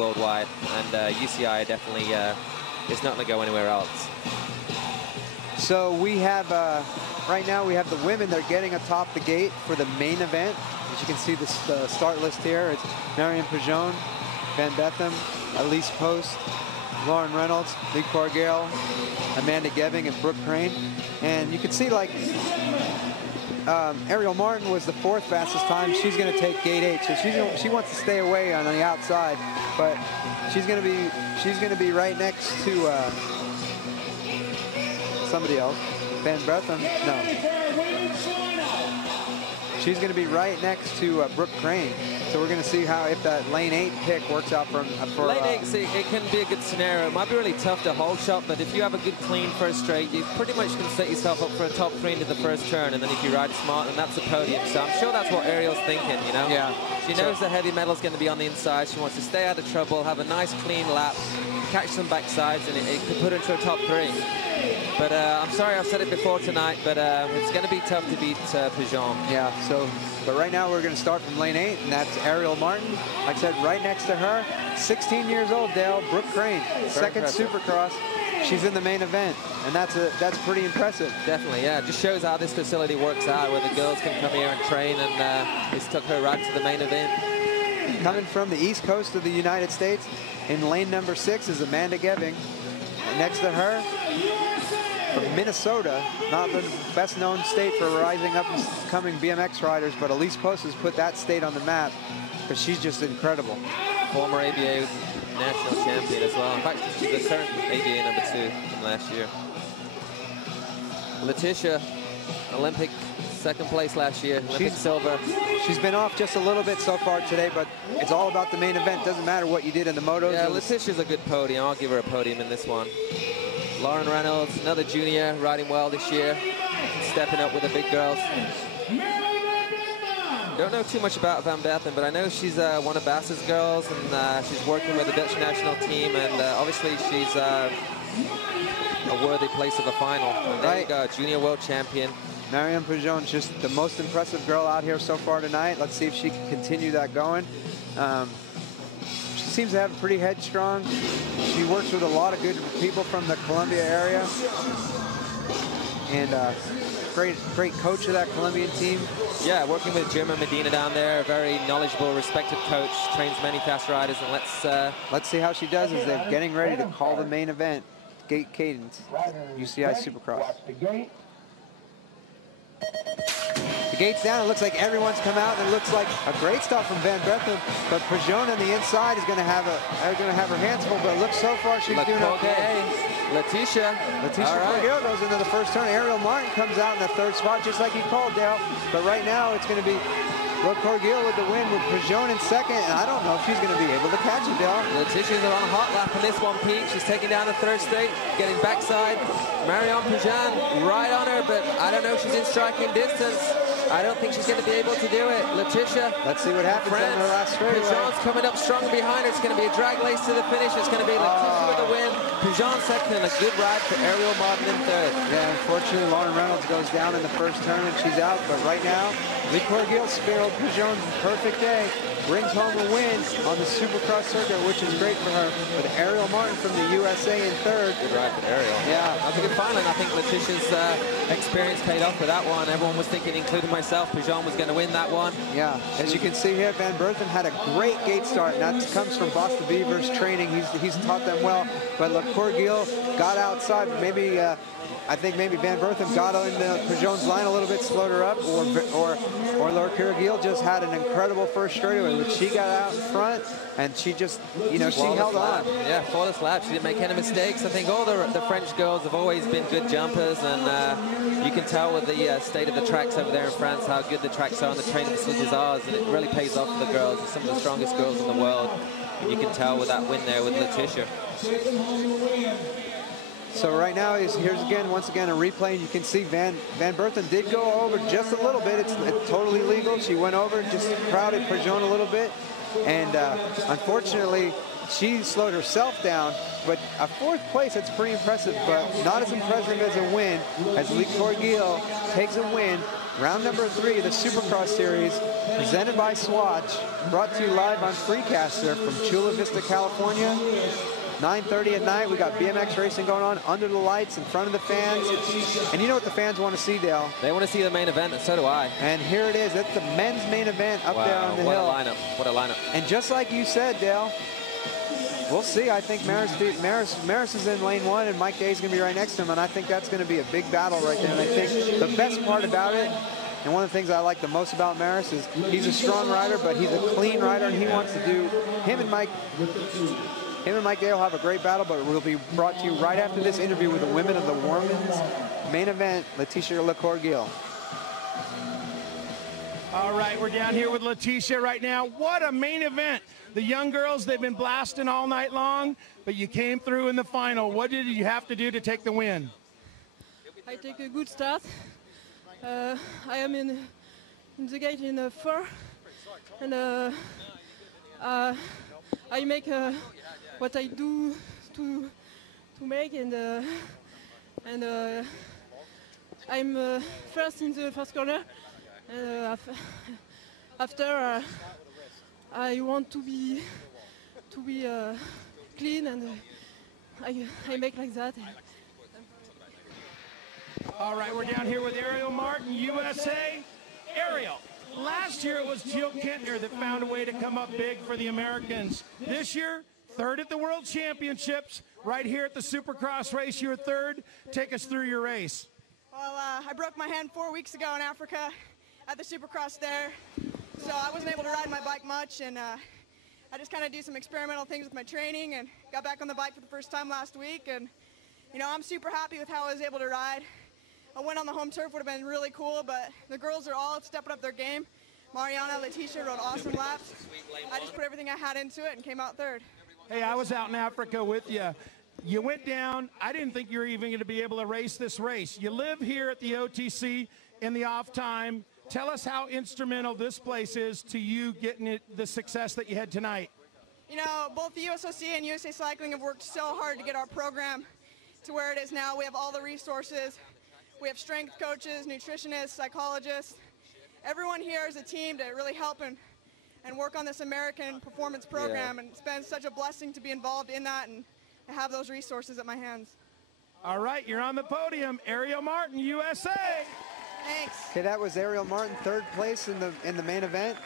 worldwide, and UCI definitely is not going to go anywhere else. So we have, right now we have the women. They're getting atop the gate for the main event. As you can see, the start list here. It's Mariana Pajón, Van Benthem, Alise Post, Lauren Reynolds, Le Corguillé, Amanda Geving, and Brooke Crain. And you can see, like, Arielle Martin was the 4th fastest time. She's going to take gate 8, so she wants to stay away on the outside, but she's going to be right next to somebody else. Van Benthem, no. She's going to be right next to Brooke Crain. So we're going to see how, if that lane 8 pick works out for lane 8, see, it can be a good scenario. It might be really tough to hole shot, but if you have a good clean first straight, you pretty much can set yourself up for a top 3 into the first turn, and then if you ride smart, then that's a podium. So I'm sure that's what Arielle's thinking, you know? Yeah. She knows the heavy metal's going to be on the inside. She wants to stay out of trouble, have a nice clean lap, catch some backsides, and it could put her into a top 3. But I'm sorry, I've said it before tonight, but it's going to be tough to beat Pajón. Yeah, so, but right now we're going to start from lane 8, and that's Arielle Martin. Like I said, right next to her, 16 years old, Dale, Brooke Crain, second Supercross. She's in the main event, and that's pretty impressive. Definitely, yeah. Just shows how this facility works out, where the girls can come here and train, and this took her right to the main event. Coming from the east coast of the United States, in lane number 6 is Amanda Geving. And next to her, from Minnesota, not the best known state for rising up and coming BMX riders, but Alise Post has put that state on the map because she's just incredible. Former ABA national champion as well. In fact, she's the current ABA number 2 from last year. Laëtitia, Olympic 2nd place last year, Olympic silver. She's been off just a little bit so far today, but it's all about the main event. Doesn't matter what you did in the motos. Yeah, Laëtitia's a good podium. I'll give her a podium in this one. Lauren Reynolds, another junior, riding well this year, stepping up with the big girls. Don't know too much about Van Benthem, but I know she's one of Bass's girls, and she's working with the Dutch national team, and obviously she's a worthy place of a final. And there you go, junior world champion. Mariana Pajón, just the most impressive girl out here so far tonight. Let's see if she can continue that going. She seems to have a pretty headstrong. She works with a lot of good people from the Columbia area. And great coach of that Colombian team. Yeah, working with Jim and Medina down there, a very knowledgeable, respected coach, trains many fast riders, and let's see how she does as they're getting ready to call the main event. Gate Cadence, UCI Supercross. The gate's down. It looks like everyone's come out, and it looks like a great start from Van Benthem. But Pajón on the inside is going to have her hands full. But look, so far she's doing okay. Laëtitia Corguillé goes into the first turn. Arielle Martin comes out in the 3rd spot, just like you called, Dale. But right now it's going to be Le Corguillé with the win, with Pajón in 2nd, and I don't know if she's going to be able to catch him, Dale. Laëtitia's on a hot lap in this one, Pete. She's taking down the 3rd straight, getting backside. Mariana Pajón right on her, but I don't know if she's in striking distance. I don't think she's going to be able to do it. Laëtitia. Let's see what happens on the last straight. Pajón's coming up strong behind her. It's going to be a drag race to the finish. It's going to be Laëtitia with the win. Pajón 2nd, and a good ride for Arielle Martin in 3rd. Yeah, unfortunately, Lauren Reynolds goes down in the 1st turn and she's out. But right now, Le Corguillé spiraled Pajón's perfect day. Brings home a win on the Supercross circuit, which is great for her. With Arielle Martin from the USA in 3rd. Good ride for Arielle. Yeah. That's a good final, and I think Laëtitia's experience paid off for that one. Everyone was thinking, including myself, Pajón was going to win that one. Yeah, as you can see here, Van Benthem had a great gate start, and that comes from Boston Beaver's training. He's taught them well, but Le Corguillé got outside. Maybe I think maybe Van Benthem got into Pajón's line a little bit, slowed her up, or Le Corguillé just had an incredible first straightaway, which she got out in front, and she just, you know, she held on. Yeah, flawless lap. She didn't make any mistakes. I think all the French girls have always been good jumpers, and you can tell with the state of the tracks over there in France how good the tracks are and the training facilities are, and it really pays off for the girls. They're some of the strongest girls in the world, and you can tell with that win there with Laëtitia. So right now, here's again, once again, a replay, and you can see Van Benthem did go over just a little bit. It's totally legal. She went over, just crowded Pajón a little bit, and unfortunately, she slowed herself down. But a 4th place, that's pretty impressive, but not as impressive as a win, as Le Corguillé takes a win Round number 3 of the Supercross Series, presented by Swatch, brought to you live on Freecaster from Chula Vista, California. 9:30 at night, we got BMX racing going on under the lights in front of the fans. And you know what the fans want to see, Dale? They want to see the main event, and so do I. And here it is. That's the men's main event up there on the hill. What a lineup. What a lineup. And just like you said, Dale, we'll see. I think Maris is in lane 1, and Mike Day's going to be right next to him, and I think that's going to be a big battle right there. And I think the best part about it, and one of the things I like the most about Maris, is he's a strong rider, but he's a clean rider, and he wants to do, him and Mike Day will have a great battle, but it will be brought to you right after this interview with the women of the women's main event, Laëtitia Le Corguillé. All right, we're down here with Laëtitia right now. What a main event. The young girls, they've been blasting all night long, but you came through in the final. What did you have to do to take the win? I take a good start. I am in the gate in 4, and I make what I do to make, and I'm first in the first corner, and after I want to be clean, and I make like that. All right, we're down here with Arielle Martin, USA. Arielle, last year it was Jill Kentner that found a way to come up big for the Americans. This year, 3rd at the World Championships, right here at the Supercross race. You were 3rd. Take us through your race. Well, I broke my hand 4 weeks ago in Africa at the Supercross there, so I wasn't able to ride my bike much, and I just kind of do some experimental things with my training, and got back on the bike for the first time last week, and you know, I'm super happy with how I was able to ride. A win on the home turf would have been really cool, but the girls are all stepping up their game. Mariana, Laëtitia rode awesome laps. I just put everything I had into it and came out 3rd. Hey, I was out in Africa with you. You went down. I didn't think you were even going to be able to race this race. You live here at the OTC in the off time. Tell us how instrumental this place is to you getting the success that you had tonight. You know, both the USOC and USA Cycling have worked so hard to get our program to where it is now. We have all the resources. We have strength coaches, nutritionists, psychologists. Everyone here is a team to really help and work on this American performance program, and it's been such a blessing to be involved in that and have those resources at my hands. All right, you're on the podium. Arielle Martin, USA. Thanks. Okay, that was Arielle Martin, 3rd place in the main event.